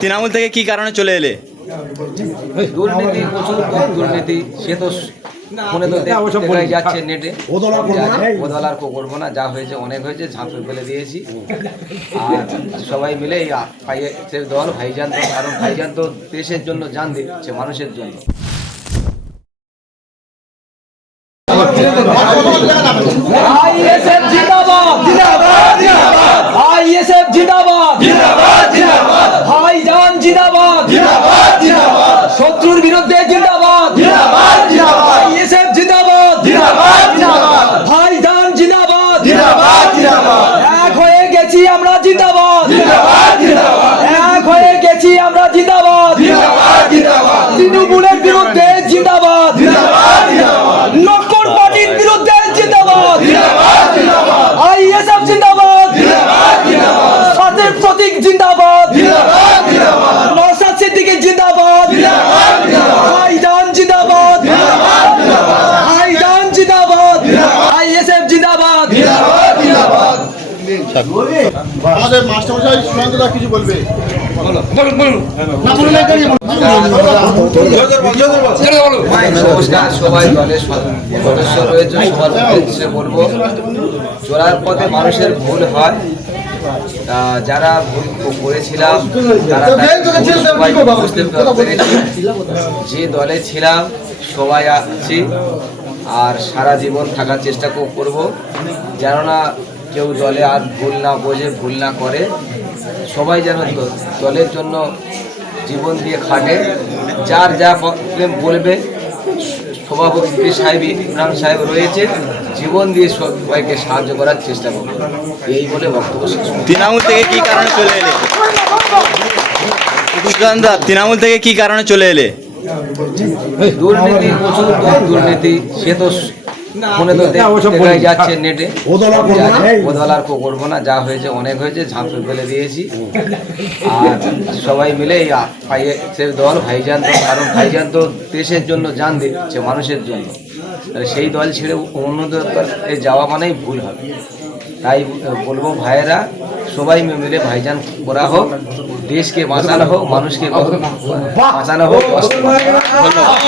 তৃণমূল থেকে কি কারণে চলে এলে? দুর্নীতি প্রচুর দুর্নীতি সে তো মনে তো দেখাই যাচ্ছে নেটে। বদলার কো করব না। যা হয়েছে অনেক হয়েছে ঝাঁপে ফেলে দিয়েছি। আর সবাই মিলে এই ভাইয়ের দল ভাইজান কারণ ভাইজান তো দেশের জন্য জান দিচ্ছে মানুষের জন্য আইএসএফ জিন্দাবাদ জিন্দাবাদ জিন্দাবাদ আইএসএফ জিন্দাবাদ জিন্দাবাদ জিন্দাবাদ ভাইজান জিন্দাবাদ জিন্দাবাদ জিন্দাবাদ শত্রুর বিরুদ্ধে জিন্দাবাদ জিন্দাবাদ জিন্দাবাদ আইএসএফ জিন্দাবাদ জিন্দাবাদ জিন্দাবাদ ভাইজান জিন্দাবাদ জিন্দাবাদ জিন্দাবাদ এক হয়ে গেছি আমরা জিন্দাবাদ জিন্দাবাদ জিন্দাবাদ এক গেছি আমরা জিন্দাবাদ। জিন্দাবাদ জিন্দাবাদ। তৃণমূলের বিরুদ্ধে জিন্দাবাদ। জিন্দাবাদ জিন্দাবাদ। পার্টির বিরুদ্ধে জিন্দাবাদ। আইএসএফ জিন্দাবাদ। সাথের প্রতীক জিন্দাবাদ। জিন্দাবাদ জিন্দাবাদ। জিন্দাবাদ। জিন্দাবাদ জিন্দাবাদ। ভাইজান জিন্দাবাদ। জিন্দাবাদ জিন্দাবাদ। ভাইজান জিন্দাবাদ। আইএসএফ জিন্দাবাদ। আমাদের মাস্টারমশাই সুশান্তদা কিছু বলবে। চলার পথে মানুষের ভুল হয় যারা ভুল করেছিলাম তারা বুঝতে যে দলে ছিলাম সবাই আসছি আর সারা জীবন থাকার চেষ্টা করব যেন না কেউ দলে আর ভুল না বোঝে ভুল না করে সবাই যেন দলের জন্য জীবন দিয়ে খাটে। যার যা প্রবলেম বলবে সভাপতি সাহেব ইমরান সাহেব রয়েছে জীবন দিয়ে সবাইকে সাহায্য করার চেষ্টা করব। এই বলে বক্তব্য তৃণমূল থেকে কি কারণে চলে এলে? তৃণমূল থেকে কি কারণে চলে এলে? দুর্নীতি প্রচুর দুর্নীতি সে তো ফোনে তো দেখাই যাচ্ছে নেটে বদলার কো করব না। যা হয়েছে অনেক হয়েছে ঝাঁপে ফেলে দিয়েছি। আর সবাই মিলে এই ভাইয়ের দল ভাইজান দল কারণ ভাইজান তো দেশের জন্য জান দিচ্ছে মানুষের জন্য। সেই দল ছেড়ে অন্য দলে যাওয়া মানেই ভুল হবে। তাই বলব ভাইয়েরা সবাই মিলে ভাইজান করা হোক দেশকে বাঁচানো হোক মানুষকে বাঁচানো হোক ধন্যবাদ